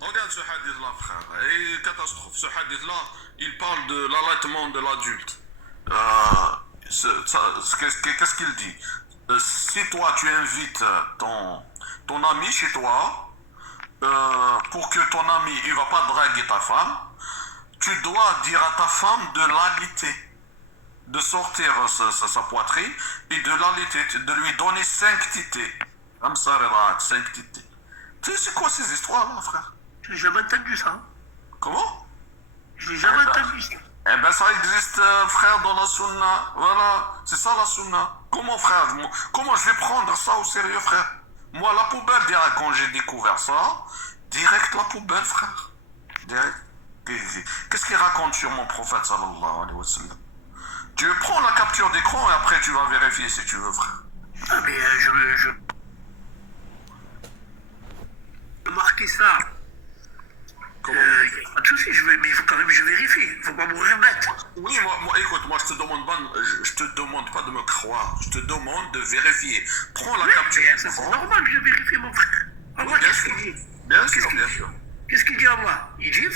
Regarde ce hadith-là, frère. Et catastrophe. Ce hadith-là, il parle de l'allaitement de l'adulte. Qu'est-ce qu'il dit? Si toi, tu invites ton ami chez toi, pour que ton ami il va pas draguer ta femme, tu dois dire à ta femme de l'allaiter, de sortir sa poitrine et de l'allaiter, de lui donner 5 tités. Comme ça, regarde, 5 tités. Tu sais, c'est quoi ces histoires-là, frère? Je n'ai jamais entendu ça. Comment? Je n'ai jamais entendu ça. Eh ben, ça existe, frère, dans la sunna. Voilà, c'est ça la sunna. Comment, frère? Comment je vais prendre ça au sérieux, frère? Moi, la poubelle, direct, quand j'ai découvert ça, direct la poubelle, frère. Direct. Qu'est-ce qu'il raconte sur mon prophète, sallallahu alayhi wa sallam? Tu prends la capture d'écran et après tu vas vérifier si tu veux, frère. Ah, mais je marquer ça. Pas de soucis, mais il faut quand même que je vérifie. Il ne faut pas me remettre. Oui, écoute, moi je te demande pas de me croire, je te demande de vérifier. Prends la capture C'est d'écran. normal que je vérifie, mon frère. Allah, Bien qu'est-ce sûr, qu'il dit? bien sûr, bien sûr. Qu'est-ce qu'il dit Allah? Il dit,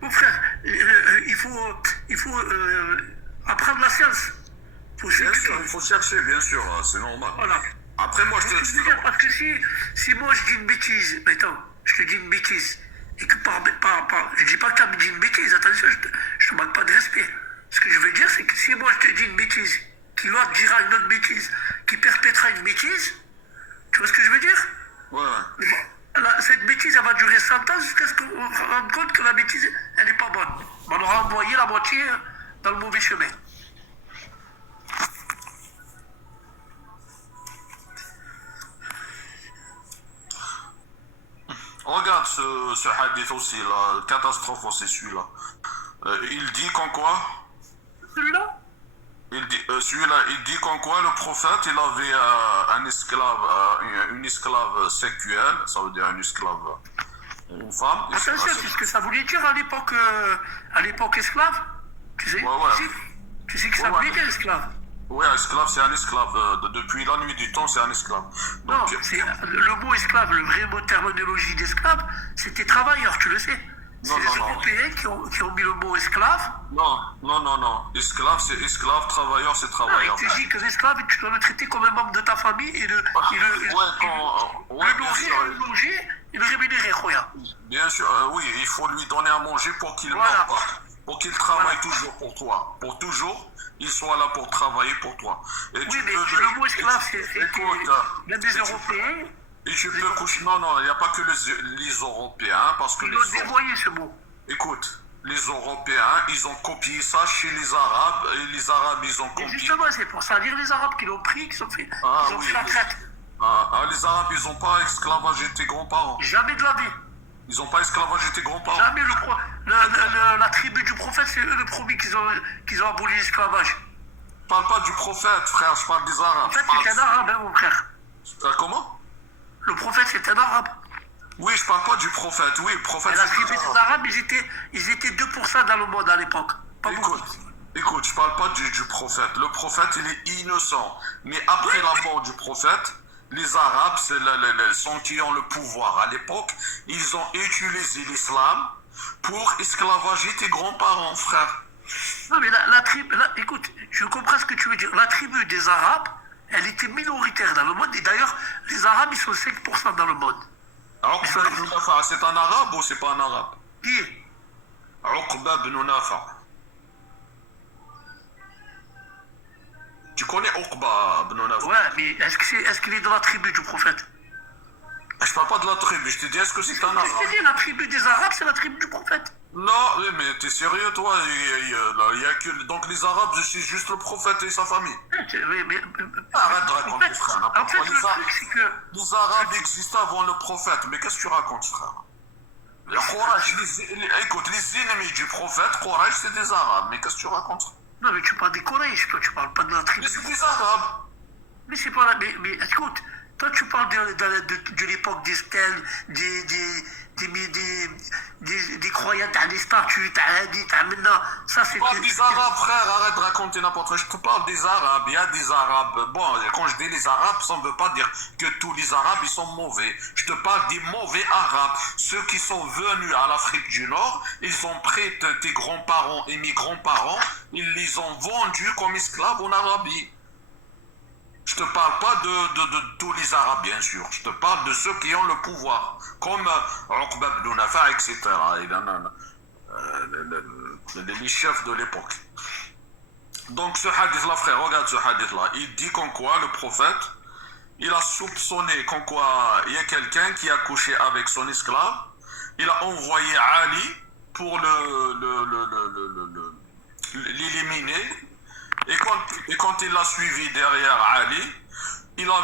mon frère, il faut apprendre la science. Faut Bien sûr, il faut chercher, bien sûr, c'est normal. Voilà. Après, moi, je te dire, parce que si moi je dis une bêtise, mettons, je te dis une bêtise, et que je dis pas que tu as dit une bêtise, attention, je te manque pas de respect. Ce que je veux dire, c'est que si moi je te dis une bêtise, qui l'autre dira une autre bêtise, qui perpétrera une bêtise, tu vois ce que je veux dire? Ouais. Bon, cette bêtise, elle va durer 100 ans jusqu'à ce qu'on se rende compte que la bêtise, elle n'est pas bonne. On aura envoyé la moitié dans le mauvais chemin. Regarde ce hadith aussi, la catastrophe aussi, celui-là. Il dit qu'en quoi? Celui-là? Celui-là, il dit qu'en quoi le prophète, il avait un esclave, une esclave sexuelle, ça veut dire un esclave, une femme. Attention, c'est ce que ça voulait dire à l'époque esclave. Tu sais, Ouais. tu sais que ça voulait dire esclave. Oui, un esclave, c'est un esclave. Depuis la nuit du temps, c'est un esclave. Non, Donc, le mot esclave, le vrai mot terminologie d'esclave, c'était travailleur, tu le sais. C'est les Européens qui ont mis le mot esclave. Non. Esclave, c'est esclave. Travailleur, c'est travailleur. Tu dis que l'esclave, tu dois le traiter comme un membre de ta famille et le loger et le rémunérer, Khoya. Bien sûr, oui, il faut lui donner à manger pour qu'il meure pas. Pour qu'il travaille toujours pour toi. Pour toujours, il soit là pour travailler pour toi. Et oui, mais le mot esclave, c'est même des Européens. Et tu peux coucher. Non, il n'y a pas que les Européens, parce que ils ont dévoyé ce mot. Écoute, les Européens, ils ont copié ça chez les Arabes, et les Arabes, ils ont copié. Et justement, c'est pour ça dire les Arabes qui l'ont pris, qui ont fait la traite. Les Arabes, ils n'ont pas esclavagé tes grands-parents. Jamais de la vie. Ils n'ont pas esclavagé tes grands-parents. Jamais la tribu du prophète, c'est eux le premier qu'ils ont aboli l'esclavage. Je parle pas du prophète, frère, je parle des Arabes. En fait, c'est un arabe, hein, mon frère. Comment? Le prophète, c'est un arabe. Oui, je parle pas du prophète. Oui, le prophète, c'est un arabe. La tribu des arabes, ils étaient 2% dans le monde à l'époque. Écoute, je parle pas du prophète. Le prophète, il est innocent. Mais après la mort du prophète, les Arabes, c'est ceux qui ont le pouvoir à l'époque, ils ont utilisé l'islam pour esclavager tes grands-parents, frère. Non, mais la tribu, écoute, je comprends ce que tu veux dire. La tribu des Arabes, elle était minoritaire dans le monde. Et d'ailleurs, les Arabes, ils sont 5% dans le monde. Alors, c'est un arabe ou c'est pas un arabe? Qui? Uqba ibn Nafa. Tu connais Uqba ibn Nafa? Ouais, mais est-ce qu'il est dans la tribu du prophète? Je parle pas de la tribu, je te dis est-ce que c'est un arabe? Je te dis, la tribu des Arabes, c'est la tribu du prophète. Non, mais t'es sérieux toi? Il y a que... Donc les Arabes, c'est juste le prophète et sa famille. Arrête de raconter, frère. En fait, le truc, c'est que... Les Arabes existent avant le prophète, mais qu'est-ce que tu racontes, frère? Écoute, les ennemis du prophète, Quraysh, c'est des Arabes, mais qu'est-ce que tu racontes? Non, mais tu parles des Quraysh, toi, tu parles pas de la tribu. Mais c'est des Arabes. Mais c'est pas la... Mais écoute, Toi, tu parles de l'époque d'Estelle, des croyants, t'as les statues, t'as dit, t'as maintenant. Ça, Je c'est. parle des Arabes, frère, arrête de raconter n'importe quoi. Je te parle des Arabes, il y a des Arabes. Bon, quand je dis les Arabes, ça ne veut pas dire que tous les Arabes, ils sont mauvais. Je te parle des mauvais Arabes. Ceux qui sont venus à l'Afrique du Nord, ils ont pris tes grands-parents et mes grands-parents, ils les ont vendus comme esclaves en Arabie. Je te parle pas de tous les Arabes, bien sûr. Je te parle de ceux qui ont le pouvoir, comme Uqba ibn Nafa', etc. Les chefs de l'époque. Donc ce hadith-là, frère, regarde ce hadith-là. Il dit qu'en quoi le prophète, il a soupçonné qu'en quoi il y a quelqu'un qui a couché avec son esclave. Il a envoyé Ali pour l'éliminer. Et quand il l'a suivi derrière Ali, il a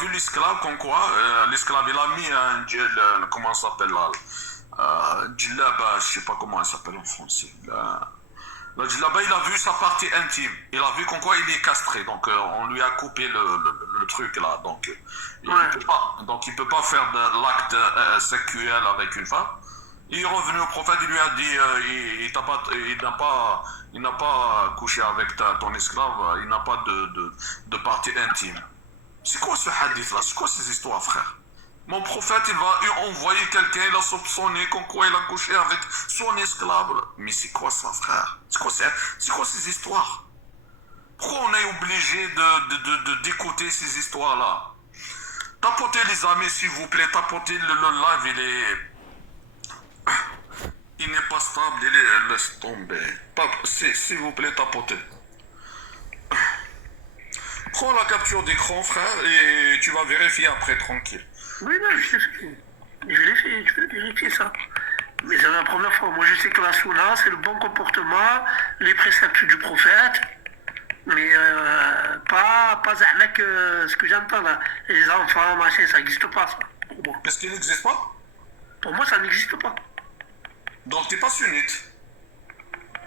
vu l'esclave comme quoi, l'esclave il a mis un comment ça s'appelle là, djellaba, je sais pas comment elle s'appelle en français. La djellaba, il a vu sa partie intime. Il a vu comme quoi il est castré, donc on lui a coupé le truc là, donc il peut pas faire l'acte sexuel avec une femme. Il est revenu au prophète, il lui a dit il n'a pas couché avec ton esclave, il n'a pas de partie intime. C'est quoi ce hadith-là? C'est quoi ces histoires, frère? Mon prophète, il va envoyer quelqu'un, il a soupçonné qu'on quoi il a couché avec son esclave. Mais c'est quoi ça, frère? C'est quoi ces histoires? Pourquoi on est obligé d'écouter ces histoires-là? Tapotez les amis, s'il vous plaît, tapotez le live, il n'est pas stable, laisse tomber. S'il vous plaît, tapotez. Prends la capture d'écran, frère, et tu vas vérifier après, tranquille. Oui, non, je l'ai fait, je vais vérifier ça. Mais c'est la première fois. Moi, je sais que la sunna, c'est le bon comportement, les préceptes du prophète, mais pas avec ce que j'entends là. Les enfants, machin, ça n'existe pas, ça, pour moi. Est-ce qu'il n'existe pas? Pour moi, ça n'existe pas. Donc, t'es pas sunnite?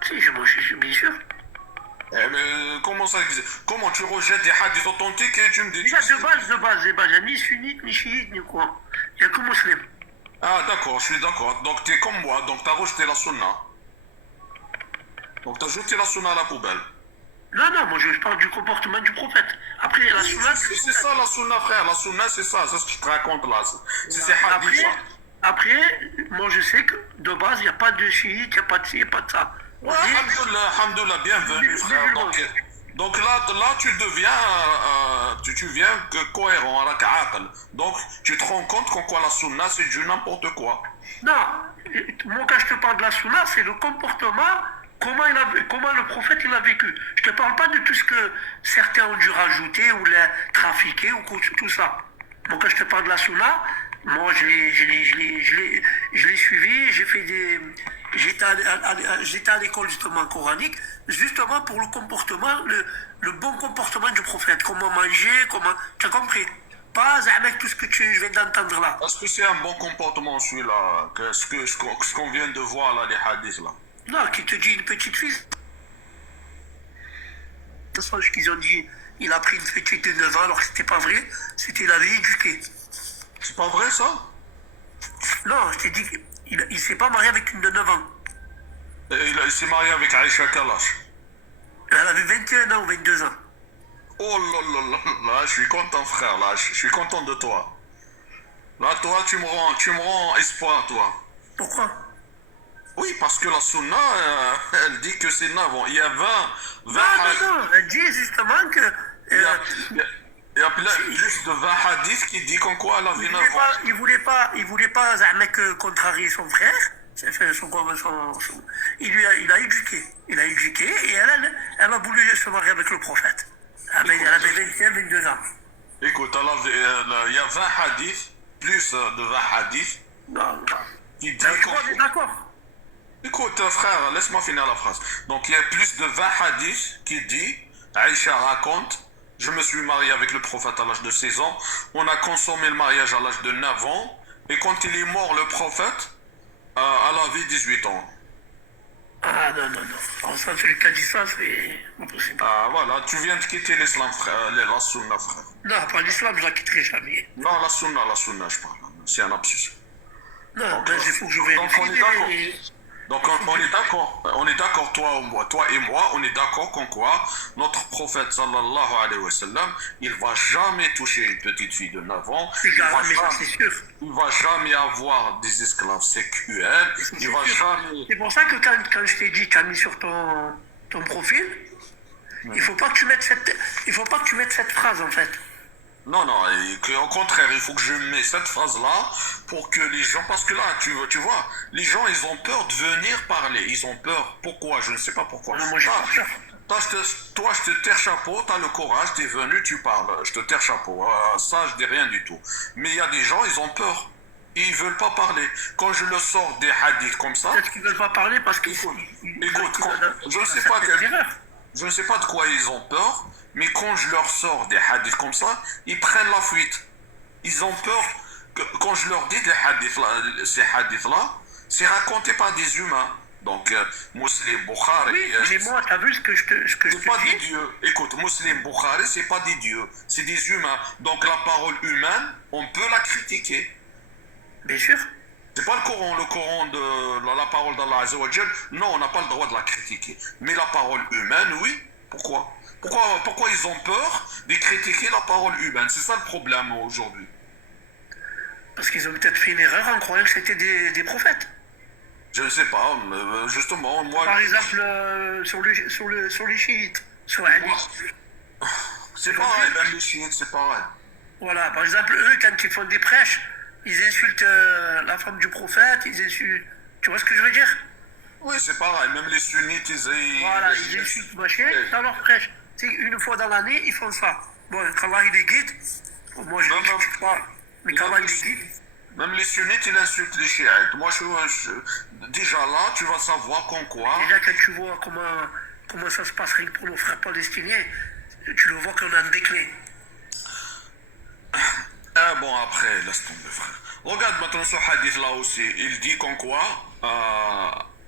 Si, moi, je suis bien sûr. Mais comment ça existe? Comment tu rejettes des hadiths authentiques et tu me dis... Déjà, de base, il n'y a ni sunnite, ni chiite, ni quoi. Il n'y a que musulman. Ah, d'accord, je suis d'accord. Donc, t'es comme moi, donc t'as rejeté la sunna. Donc, t'as jeté la sunna à la poubelle. Non, moi, je parle du comportement du prophète. Après, la sunna... C'est ça, la sunna, frère. La sunna, c'est ça. C'est ce que je te raconte là. C'est ces hadiths-là. Après, moi, je sais que de base, il n'y a pas de chiite, il n'y a pas de ci, il n'y a pas de ça. Ouais, alhamdoulilah, bienvenue, frère. Donc là, tu deviens, tu viens cohérent, donc tu te rends compte qu'en quoi la sunna, c'est du n'importe quoi. Non, moi, quand je te parle de la sunna, c'est le comportement, comment le prophète il a vécu. Je te parle pas de tout ce que certains ont dû rajouter ou les trafiquer ou tout ça. Moi, quand je te parle de la sunna, moi, je l'ai suivi, j'étais à l'école justement coranique, justement pour le comportement, le bon comportement du prophète, comment manger, tu as compris? Pas avec tout ce que je viens d'entendre là. Est-ce que c'est un bon comportement celui-là, ce qu'on vient de voir là, les hadiths là? Non, qui te dit une petite fille. De toute façon, ce qu'ils ont dit, il a pris une petite de 9 ans alors que c'était pas vrai, c'était il avait éduqué. C'est pas vrai ça? Non, je t'ai dit qu'il s'est pas marié avec une de 9 ans. Il s'est marié avec Aïcha Kalash. Elle avait 21 ans ou 22 ans. Oh là, je suis content, frère, là, je suis content de toi. Là, toi, tu me rends espoir, toi. Pourquoi? Oui, parce que la sunna, elle dit que c'est 9 ans. Il y a 20 non, elle dit justement que... il y a plus de 20 hadiths qui disent qu'en quoi elle avait 9 ans. Il voulait pas contrarier son frère. Il a éduqué. Et elle a voulu se marier avec le prophète. Elle avait 21, 22 ans. Écoute, il y a 20 hadiths, plus de 20 hadiths. Non. Qui disent on est d'accord. Écoute, frère, laisse-moi finir la phrase. Donc, il y a plus de 20 hadiths qui disent, Aïcha raconte, je me suis marié avec le prophète à l'âge de 16 ans, on a consommé le mariage à l'âge de 9 ans, et quand il est mort, le prophète, elle avait 18 ans. Ah non, non, non. Alors ça, celui qui a dit ça, c'est impossible. Ah, voilà, tu viens de quitter l'islam, frère, la sunna, frère. Non, pas l'islam, je la quitterai jamais. Non, la sunna, je parle. C'est un lapsus. Non, Donc, mais il faut que je donc, on est vérifie. d'accord. Et- Donc on est d'accord, toi et moi, on est d'accord qu'en quoi notre prophète sallallahu alayhi wa sallam, il va jamais toucher une petite fille de 9 ans, Les il gars, va mais ça, jamais, c'est sûr. il va jamais avoir des esclaves sexuels, C'est il va sûr. jamais... C'est pour ça que quand je t'ai dit, tu as mis sur ton profil, il faut pas que tu mettes cette phrase en fait. Non, non, au contraire, il faut que je mette cette phrase-là pour que les gens, parce que là, tu vois, les gens, ils ont peur de venir parler, ils ont peur, pourquoi, je ne sais pas pourquoi. Non, moi, j'ai pas peur. Toi, je te terre chapeau, tu as le courage, tu es venu, tu parles, je te terre chapeau, ça, je dis rien du tout. Mais il y a des gens, ils ont peur, ils veulent pas parler. Quand je le sors des hadiths comme ça, Peut-être qu'ils veulent pas parler parce qu'ils écoute, je ne sais pas je ne sais pas de quoi ils ont peur, mais quand je leur sors des hadiths comme ça, ils prennent la fuite. Ils ont peur que quand je leur dis des hadiths, ces hadiths-là, c'est raconté par des humains. Donc, Muslim, Bukhari... Oui, mais moi, t'as vu ce que je c'est pas te des dis? dieux. Écoute, Muslim, Bukhari, c'est pas des dieux. C'est des humains. Donc, la parole humaine, on peut la critiquer. Bien sûr. C'est pas le Coran de la parole d'Allah Azza wa Jal. Non, on n'a pas le droit de la critiquer. Mais la parole humaine, oui. Pourquoi ils ont peur de critiquer la parole humaine? C'est ça le problème aujourd'hui. Parce qu'ils ont peut-être fait une erreur en croyant que c'était des prophètes. Je ne sais pas, mais justement, moi... Par exemple, sur les chiites, sur Ali. C'est pareil, même les chiites, c'est pareil. Voilà, par exemple, eux, quand ils font des prêches, ils insultent la femme du prophète, ils insultent... Tu vois ce que je veux dire? Oui, c'est pareil, même les sunnites, Voilà, ils insultent machin dans leur prêche. C'est une fois dans l'année, ils font ça. Bon, quand Allah, il les guide, moi, je ne critique pas, mais quand Allah, il les guide... Même les sunnites, ils insultent les chiites. Moi, déjà là, tu vas savoir qu'en quoi... Déjà, quand tu vois comment ça se passe rien que pour nos frères palestiniens, tu le vois qu'on a un déclin. Ah bon, après, laisse tomber, frère. Regarde maintenant ce hadith-là aussi. Il dit qu'en quoi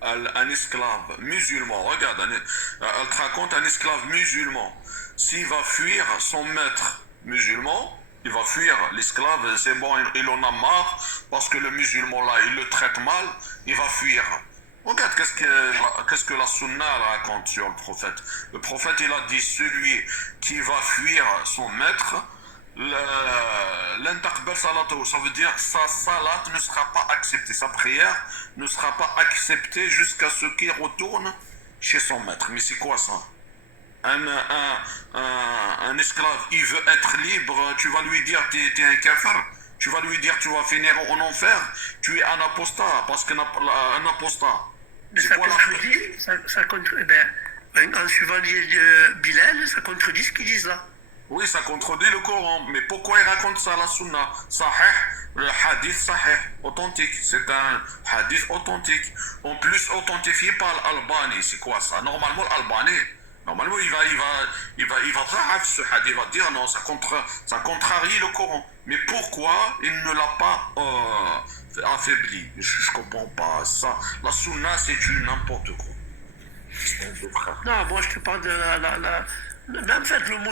un esclave musulman, regarde, elle te raconte un esclave musulman. S'il va fuir son maître musulman, il va fuir l'esclave, c'est bon, il en a marre, parce que le musulman là, il le traite mal, il va fuir. Regarde qu'est-ce que la sunna raconte sur le prophète. Le prophète, il a dit, celui qui va fuir son maître, l'intaqbal salatu, ça veut dire sa salat ne sera pas acceptée, sa prière ne sera pas acceptée jusqu'à ce qu'il retourne chez son maître. Mais c'est quoi ça? Un esclave, il veut être libre, tu vas lui dire t'es un kafir, tu vas lui dire tu vas finir en enfer, tu es un apostat, parce qu'un apostat. Mais ça contredit, en suivant Bilal, ça contredit ce qu'ils disent là. Oui, ça contredit le Coran, mais pourquoi il raconte ça la sunna? Sahih, le hadith sahih, authentique, c'est un hadith authentique, en plus authentifié par l'Albani. C'est quoi ça? Normalement Normalement, il va faire ce hadith, il va dire non, ça contrarie le Coran. Mais pourquoi il ne l'a pas affaibli? Je comprends pas ça. La sunna, c'est du n'importe quoi. Non, moi je te parle de en fait, le mot